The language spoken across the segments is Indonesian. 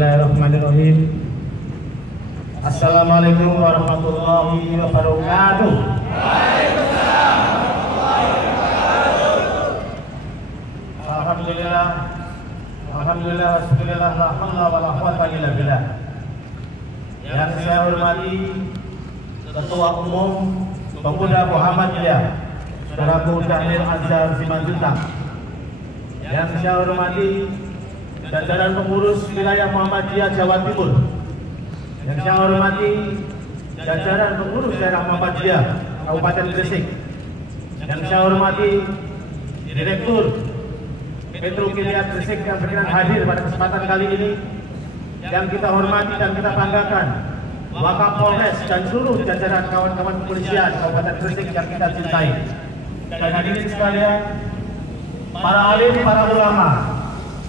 Bismillahirrahmanirrahim. Assalamualaikum warahmatullahi wabarakatuh. Alhamdulillah, alhamdulillah, la haula wala quwwata illa billah. Yang saya hormati Ketua Umum Pemuda Muhammadiyah, Saudara Dhanil Azhar Simanjuntak. Yang saya hormati jajaran pengurus wilayah Muhammadiyah Jawa Timur. Yang saya hormati jajaran pengurus daerah Muhammadiyah Kabupaten Gresik. Yang saya hormati Direktur Petrokimia Gresik yang berkenan hadir pada kesempatan kali ini. Yang kita hormati dan kita banggakan Wakapolres dan seluruh jajaran kawan-kawan kepolisian Kabupaten Gresik yang kita cintai. Dan hadirin sekalian, para alim, para ulama,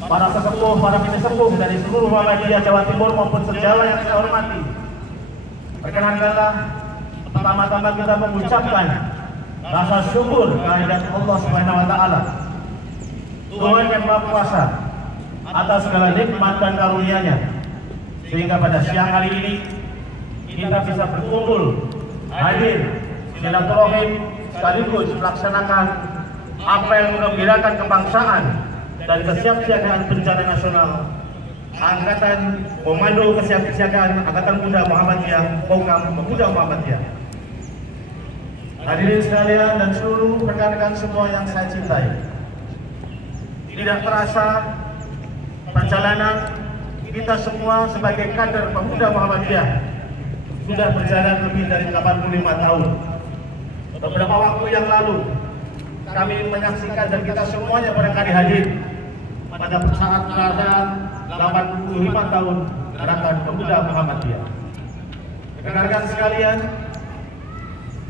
para sesepuh, para sesepuh dari seluruh Muhammadiyah Jawa Timur maupun sejauh yang saya hormati, perkenankanlah pertama-tama kita mengucapkan rasa syukur kehadirat Allah Subhanahu wa Ta'ala, Tuhan yang Maha Kuasa, atas segala nikmat dan karunia-Nya, sehingga pada siang hari ini kita bisa berkumpul, hadir, silaturahim, sekaligus melaksanakan apel mengembirakan kebangsaan dan kesiapsiagaan bencana nasional Angkatan Komando Kesiapsiagaan Angkatan Muda Muhammadiyah, Pokam Pemuda Muhammadiyah. Hadirin sekalian dan seluruh rekan-rekan semua yang saya cintai, tidak terasa perjalanan kita semua sebagai kader Pemuda Muhammadiyah sudah berjalan lebih dari 85 tahun. Beberapa waktu yang lalu kami menyaksikan dan kita semuanya barangkali hadir pada saat perayaan 85 tahun Gerakan Pemuda Muhammadiyah. Rekan-rekan sekalian,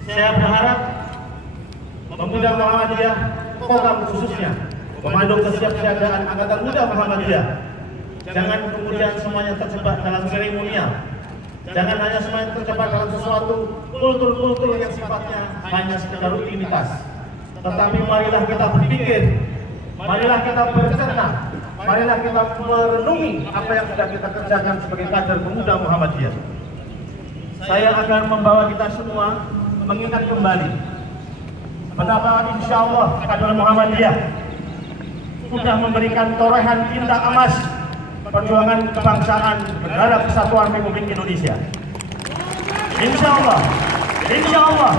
saya berharap Pemuda Muhammadiyah, Pokam khususnya, Komando Kesiapsiagaan Angkatan Muda Muhammadiyah, jangan kemudian semuanya terjebak dalam seremonial. Jangan hanya semuanya terjebak dalam sesuatu kultur-kultur yang sifatnya hanya sekedar rutinitas. Tetapi marilah kita berpikir, marilah kita bercerna, marilah kita merenungi apa yang sudah kita kerjakan sebagai kader Pemuda Muhammadiyah. Saya akan membawa kita semua mengingat kembali betapa insya Allah kader Muhammadiyah sudah memberikan torehan tinta emas perjuangan kebangsaan negara kesatuan Republik Indonesia. Insya Allah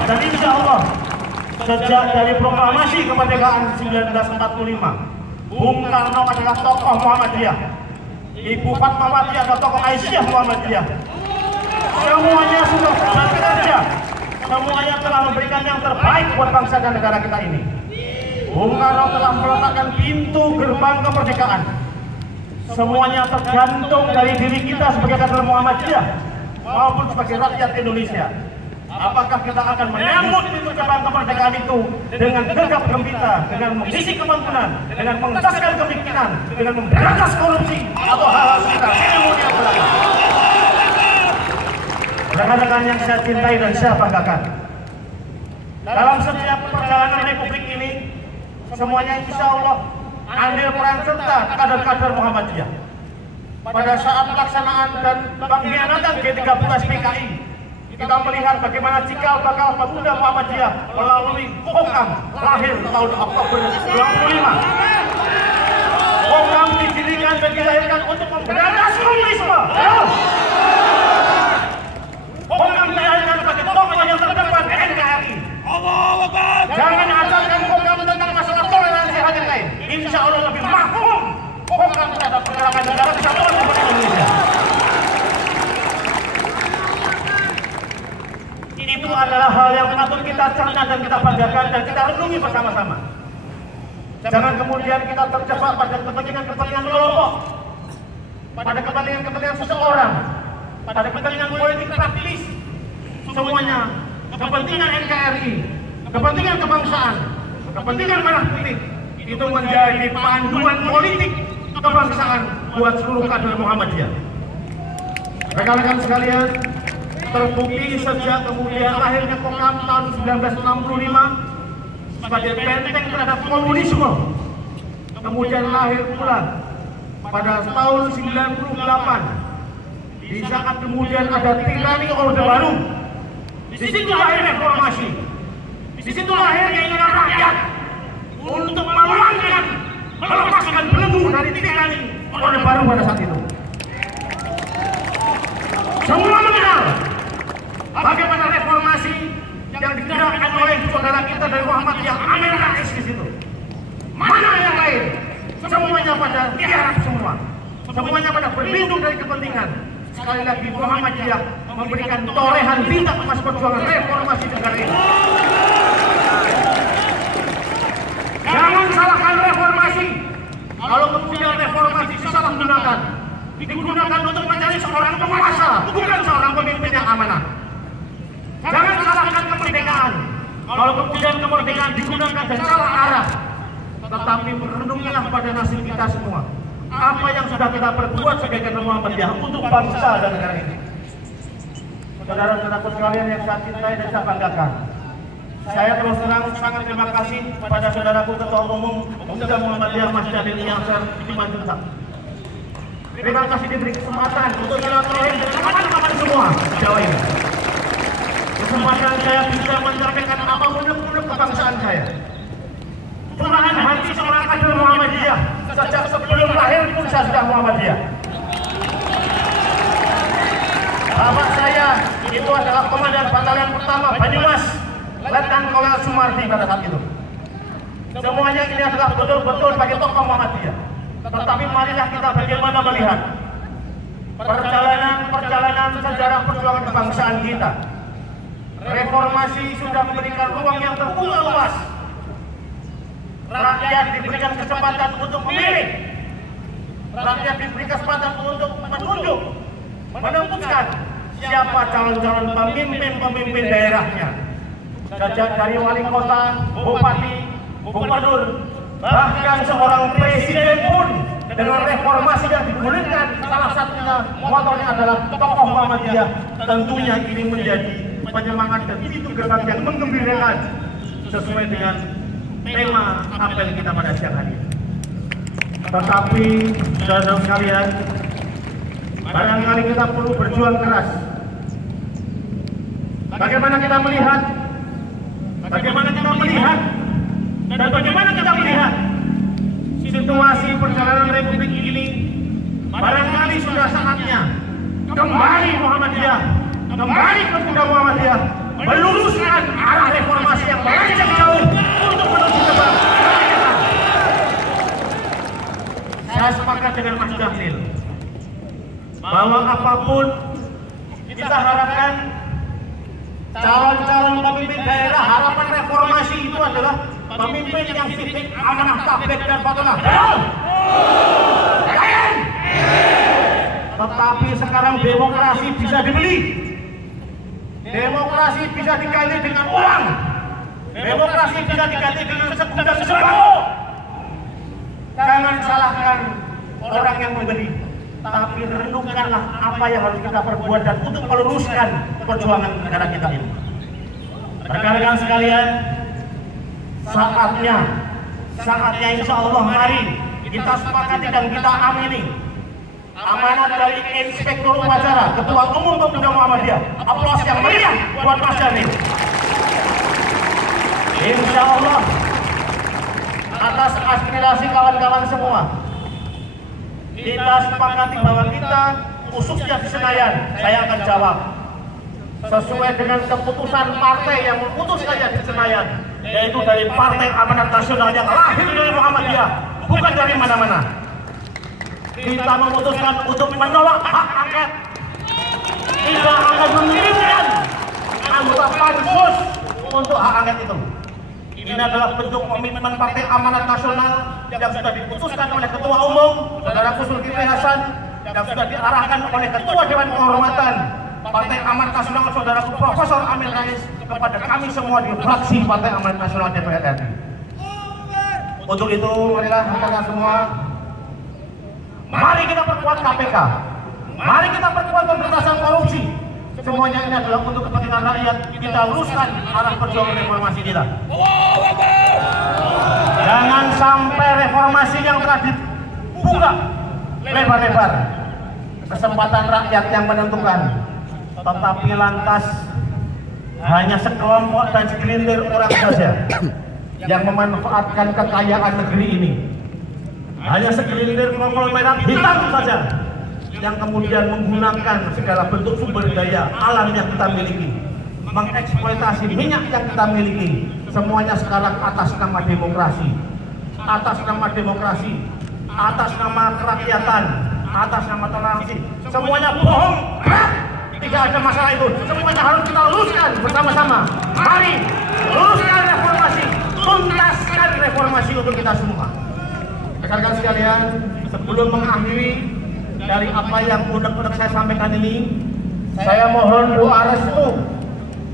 dan insya Allah, sejak dari proklamasi kemerdekaan 1945, Bung Karno adalah tokoh Muhammadiyah, Ibu Fatmawati adalah tokoh Aisyah Muhammadiyah. Semuanya sudah bekerja, semuanya telah memberikan yang terbaik buat bangsa dan negara kita ini. Bung Karno telah meletakkan pintu gerbang kemerdekaan. Semuanya tergantung dari diri kita sebagai kader Muhammadiyah maupun sebagai rakyat Indonesia. Apakah kita akan menyambut pintu gerbang kemerdekaan itu dengan gegap gempita, dengan mengisi kemampuan, dengan mengentaskan kemiskinan, dengan memberantas korupsi, atau hal-hal sekitar seremonial belaka? Rekan-rekan yang saya cintai dan saya banggakan, dalam setiap perjalanan Republik ini, semuanya insya Allah ambil peran serta kader-kader Muhammadiyah. Pada saat pelaksanaan dan pengkhianatan G13 PKI, kita melihat bagaimana cikal bakal Pemuda Muhammadiyah melalui Pokam lahir tahun Oktober 25. Pokam didirikan dan dilahirkan untuk memberantas komunisme. Pokam dilahirkan sebagai tokoh yang terdepan NKRI. Jangan ajarkan Pokam tentang masalah toleransi hal yang lain. Insya Allah lebih mahfum Pokam terhadap pergerakan negara kesatuan Republik Indonesia. Itu adalah hal yang patut kita cerna dan kita banggakan dan kita renungi bersama-sama. Jangan kemudian kita terjebak pada kepentingan-kepentingan kelompok, pada kepentingan-kepentingan seseorang, pada kepentingan politik praktis. Semuanya kepentingan NKRI, kepentingan kebangsaan, kepentingan merah putih itu menjadi panduan politik kebangsaan buat seluruh kader Muhammadiyah. Rekan-rekan sekalian, terbukti sejak kemudian lahirnya Pokam tahun 1965 sebagai benteng terhadap komunisme, kemudian lahir pula pada tahun 98, di saat kemudian ada tirani Orde Baru, di situ lahir reformasi, di situ lahir keinginan rakyat untuk melepaskan belenggu dari tirani Orde Baru pada saat itu. Semua mengenal bagaimana reformasi yang digerakkan oleh saudara kita dari Muhammadiyah Amin Rais di situ. Mana yang lain? Semuanya pada tiarap semua. Semuanya pada berlindung dari kepentingan. Sekali lagi Muhammadiyah memberikan torehan bintang emas perjuangan reformasi negara ini. Jangan salahkan reformasi. Kalau kemudian reformasi disalahgunakan, digunakan untuk mencari seorang penguasa, bukan seorang pemimpin yang amanah. Jangan salahkan kemerdekaan. Kalau kemudian kemerdekaan digunakan dan salah arah, tetapi merenungilah pada nasib kita semua. Apa yang sudah kita perbuat sebagai kader Muhammadiyah untuk bangsa dan negara ini. Saudara-saudaraku sekalian yang saya cintai dan saya banggakan, saya terus terang sangat terima kasih kepada saudaraku Ketua Umum Pemuda Muhammadiyah Mas Jadil Yasser di Manjuta. Terima kasih diberi kesempatan untuk silaturahim dengan teman-teman semua Jawa ini. Kesempatan saya bisa menyampaikan apapun kebangsaan saya. Curahan hati seorang kader Muhammadiyah sejak sebelum lahir pun saya sudah Muhammadiyah. Bapak saya itu adalah Komandan Batalion Pertama Banyumas, Letnan Kolonel Sumardi pada saat itu. Semuanya ini adalah betul-betul bagi tokoh Muhammadiyah. Tetapi marilah kita bagaimana melihat perjalanan sejarah perjuangan kebangsaan kita. Reformasi sudah memberikan ruang yang terbuka luas. Rakyat diberikan kesempatan untuk memilih. Rakyat diberi kesempatan untuk menunjuk, menentukan siapa calon-calon pemimpin daerahnya. Sejak dari wali kota, bupati, gubernur, bahkan seorang presiden pun dengan reformasi yang digulirkan, salah satunya motornya adalah tokoh Muhammadiyah. Tentunya ini menjadi penyemangat dan pintu gerbang yang menggembirakan sesuai dengan tema apel kita pada siang hari. Tetapi saudara sekalian, barangkali kita perlu berjuang keras. Bagaimana kita melihat dan bagaimana kita melihat situasi perjalanan Republik ini, barangkali sudah saatnya kembali Muhammadiyah, kembali Pemuda Muhammadiyah meluruskan arah reformasi yang melenceng jauh untuk menuju ke depan. Saya sepakat dengan Mas Dhanil bahwa apapun kita harapkan calon-calon pemimpin daerah, harapan reformasi itu adalah pemimpin yang titik amanah, tabligh dan batinah. Tetapi sekarang demokrasi bisa dibeli. Demokrasi bisa diganti dengan uang. Demokrasi bisa diganti dengan segudang sembako. Jangan salahkan orang yang memberi, tapi renungkanlah apa yang harus kita perbuat dan untuk meluruskan perjuangan negara kita ini. Rekan-rekan sekalian, saatnya insya Allah mari kita sepakati dan kita amini amanat dari Inspektur Upacara Ketua Umum Pemuda Muhammadiyah. Aplaus yang meriah buat Mas Dhanil. Insya Allah atas aspirasi kawan-kawan semua, kita sepakati bahwa kita khususnya di Senayan, saya akan jawab sesuai dengan keputusan partai yang memutuskannya di Senayan, yaitu dari Partai Amanat Nasional yang lahir dari Muhammadiyah, bukan dari mana-mana. Kita memutuskan untuk menolak hak angket. Tidak akan mengirimkan anggota pansus untuk hak angket itu. Ini adalah bentuk komitmen Partai Amanat Nasional yang sudah diputuskan oleh Ketua Umum Saudara Zulkifli Hasan, yang sudah diarahkan oleh Ketua Dewan Kehormatan Partai Amanat Nasional Saudara Profesor Amin Rais kepada kami semua di fraksi Partai Amanat Nasional DPR RI. Untuk itu, marilah rekan semua, mari kita perkuat KPK, mari kita perkuat pemberantasan korupsi. Semuanya ini adalah untuk kepentingan rakyat. Kita luruskan arah perjuangan reformasi kita. Jangan sampai reformasi yang telah dibuka lebar-lebar. Kesempatan rakyat yang menentukan. Tetapi lantas hanya sekelompok dan segelintir orang saja yang memanfaatkan kekayaan negeri ini. Hanya segelintir konglomerat hitam saja yang kemudian menggunakan segala bentuk sumber daya alam yang kita miliki, mengeksploitasi minyak yang kita miliki, semuanya sekarang atas nama demokrasi, atas nama demokrasi, atas nama kerakyatan, atas nama toleransi. Semuanya bohong, tidak ada masalah itu. Semuanya harus kita luruskan bersama-sama. Mari luruskan reformasi, tuntaskan reformasi untuk kita semua. Rekan-rekan sekalian, sebelum mengakhiri dari apa yang unek-unek saya sampaikan ini, saya mohon doa restu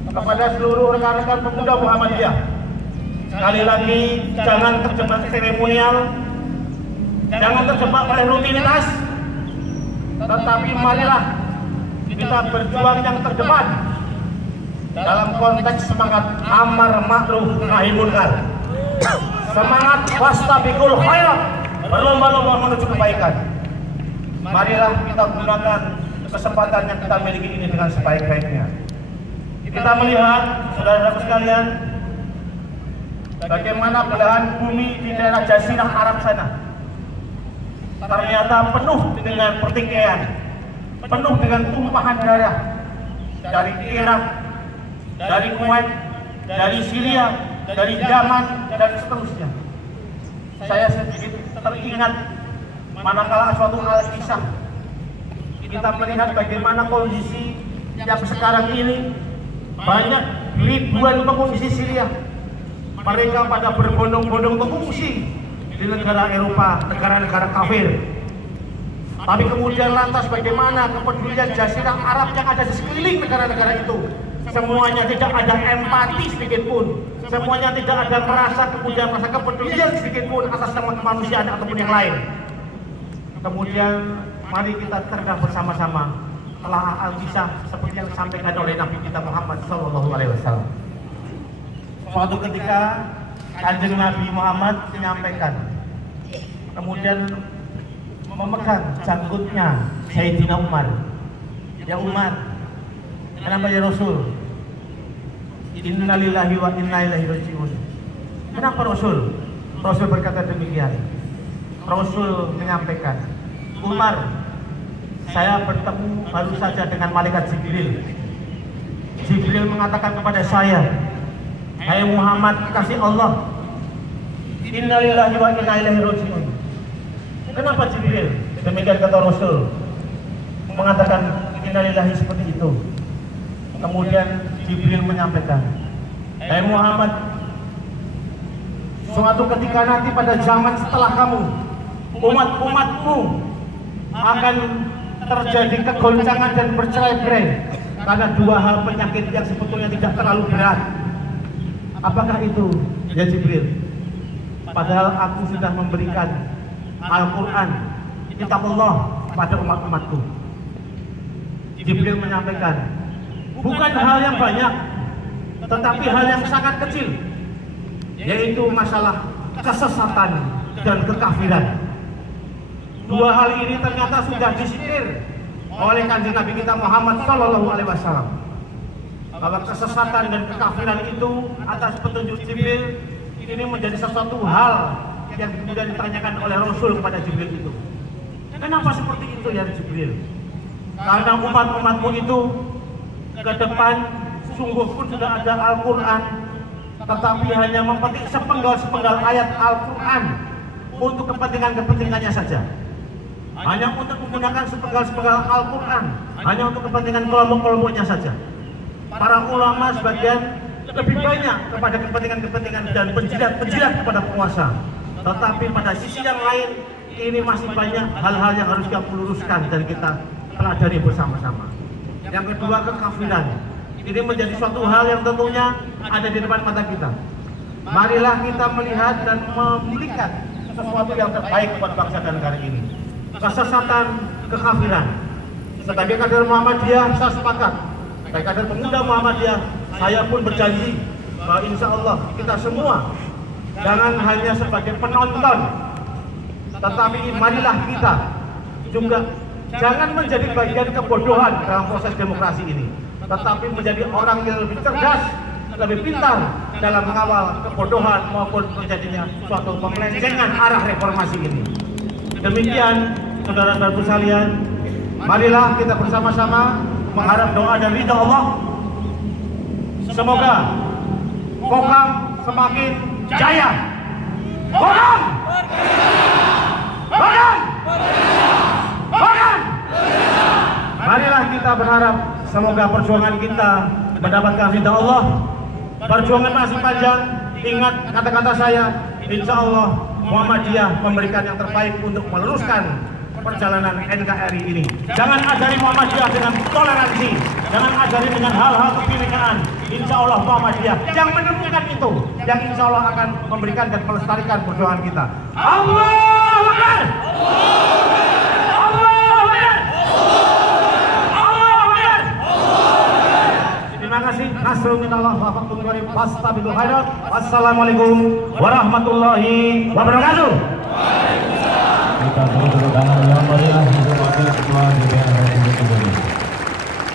kepada seluruh rekan-rekan pemuda Muhammadiyah. Sekali lagi, jangan terjebak seremonial, jangan terjebak oleh rutinitas, tetapi marilah kita berjuang yang terdepan dalam konteks semangat amar ma'ruf nahi munkar, semangat wastabiqul khairat, berlomba-lomba menuju kebaikan. Marilah kita gunakan kesempatan yang kita miliki ini dengan sebaik-baiknya. Kita melihat, saudara-saudara sekalian, bagaimana belahan bumi di daerah Jazirah Arab sana ternyata penuh dengan pertikaian, penuh dengan tumpahan darah dari Irak, dari Kuwait, dari Syria, dari Yaman, dan seterusnya. Saya sedikit teringat manakala suatu kisah kita melihat bagaimana kondisi yang sekarang ini banyak ribuan pengungsi Syria. Mereka pada berbondong-bondong mengungsi di negara Eropa, negara-negara kafir. Tapi kemudian lantas bagaimana kepedulian Jazirah Arab yang ada di sekeliling negara-negara itu? Semuanya tidak ada empati sedikit pun. Semuanya tidak ada merasa kepedulian sedikit pun atas nama kemanusiaan ataupun yang lain. Kemudian mari kita cerdas bersama-sama telah Al-Kisah seperti yang disampaikan oleh Nabi kita Muhammad SAW. Suatu ketika Kanjeng Nabi Muhammad menyampaikan, kemudian memegang janggutnya Sayyidina Umar. Ya Umar, kenapa ya Rasul? Innalillahi wa inna ilaihi raji'un. Kenapa Rasul? Rasul berkata demikian. Rasul menyampaikan, Umar, saya bertemu baru saja dengan malaikat Jibril. Jibril mengatakan kepada saya, hai Muhammad, kekasih Allah, innalillahi wa inna ilaihi raji'un. Kenapa Jibril? Demikian kata Rasul, mengatakan innalillahi seperti itu. Kemudian Jibril menyampaikan, hai Muhammad, suatu ketika nanti pada zaman setelah kamu, umat-umatmu akan terjadi kegoncangan dan bercerai-berai karena dua hal penyakit yang sebetulnya tidak terlalu berat. Apakah itu ya Jibril? Padahal aku sudah memberikan Al-Quran, kitab Allah pada umat-umatku. Jibril menyampaikan, bukan hal yang banyak, tetapi hal yang sangat kecil, yaitu masalah kesesatan dan kekafiran. Dua hal ini ternyata sudah disindir oleh Kanjeng Nabi kita Muhammad SAW, bahwa kesesatan dan kekafiran itu atas petunjuk Jibril ini menjadi sesuatu hal yang kemudian ditanyakan oleh Rasul kepada Jibril itu. Kenapa seperti itu ya Jibril? Karena umat-umatmu itu ke depan sungguh pun sudah ada Al-Quran, tetapi hanya memetik sepenggal-sepenggal ayat Al-Quran untuk kepentingannya saja. Hanya untuk menggunakan sepenggal-sepenggal Al-Quran, hanya untuk kepentingan kelompok-kelompoknya saja. Para ulama sebagian lebih banyak kepada kepentingan-kepentingan dan penjilat-penjilat kepada penguasa. Tetapi pada sisi yang lain, ini masih banyak hal-hal yang harus kita luruskan dan kita pelajari bersama-sama. Yang kedua, kekafiran. Ini menjadi suatu hal yang tentunya ada di depan mata kita. Marilah kita melihat dan memiliki sesuatu yang terbaik buat bangsa dan negara ini. Kesesatan, kekafiran. Sebagai kader Muhammadiyah, saya sepakat. Sebagai kader pemuda Muhammadiyah, saya pun berjanji bahwa insya Allah kita semua jangan hanya sebagai penonton, tetapi marilah kita juga jangan menjadi bagian kebodohan dalam proses demokrasi ini, tetapi menjadi orang yang lebih cerdas, lebih pintar dalam mengawal kebodohan maupun terjadinya suatu pemelenceng arah reformasi ini. Demikian saudara-saudaraku sekalian, marilah kita bersama-sama mengharap doa dan ridha Allah. Semoga Kokam semakin jaya. Kokam! Kokam! Kokam! Marilah kita berharap semoga perjuangan kita mendapatkan ridha Allah. Perjuangan masih panjang. Ingat kata-kata saya, insya Allah Muhammadiyah memberikan yang terbaik untuk meluruskan perjalanan NKRI ini. Jangan ajari Muhammadiyah dengan toleransi, jangan ajari dengan hal-hal kebinekaan. Insya Allah Muhammadiyah yang menemukan itu, yang insya Allah akan memberikan dan melestarikan perjuangan kita. Allahu Akbar! Allahu Akbar! Allahu Akbar! Terima kasih. Nasrul minallah wa fathul qarib. Fastabiqul khairat. Wassalamualaikum warahmatullahi wabarakatuh. Kita beri tangan yang meriah untuk Wakil Ketua DPR Republik Indonesia.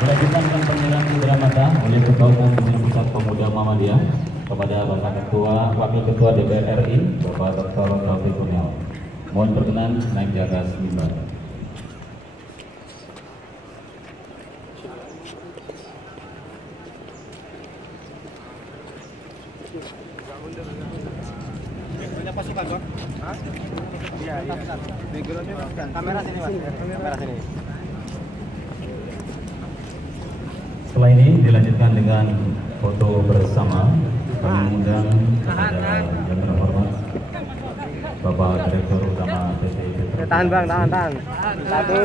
Dilanjutkan dengan penyerahan bendera mata oleh Ketua Umum Pusat Pemuda Muhammadiyah kepada Bapak Ketua Wakil Ketua DPR RI Bapak Dr. Taufik Kurniawan. Mohon berkenan naik di atas mimbar. Pasukan, Bang. Hah? Iya, iya. Background-nya bukan. Kamera sini, Mas. Kamera sini. Setelah ini dilanjutkan dengan foto bersama. Kami mengundang kepada yang terhormat Bapak Direktur Utama PT Petroleum. Tahan, Bang, tahan. Satu.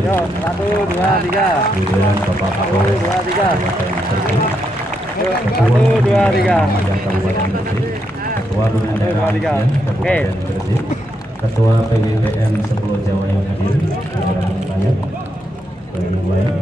Yo, 1, 2, 3. Kemudian Bapak Kapolres 1, 2, 3. 1, 2, 3. Kabupaten Gresik, Ketua Bina Daerah Kabupaten Gresik, Ketua PWPM 10 Jawa yang hadir, saudara rakyat, bagi yang lain,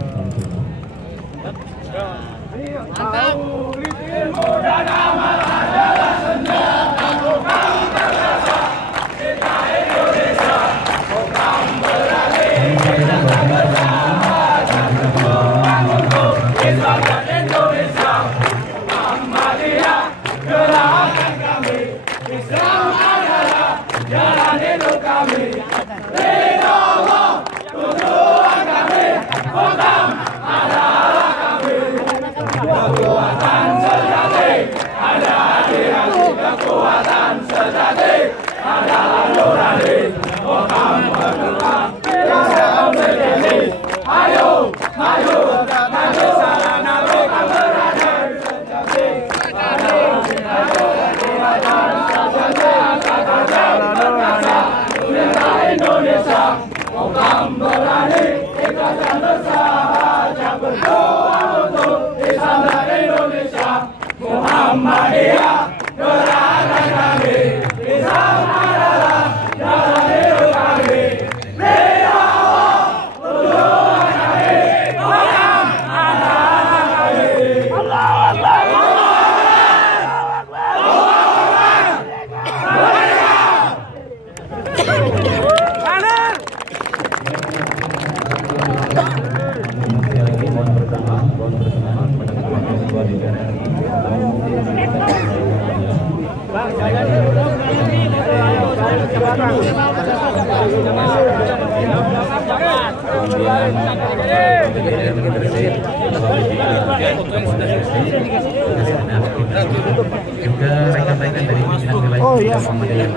juga rekan-rekan dari pimpinan wilayah. Oh iya,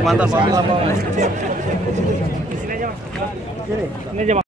mantap. Sini aja, Mas. Sini aja, Mas.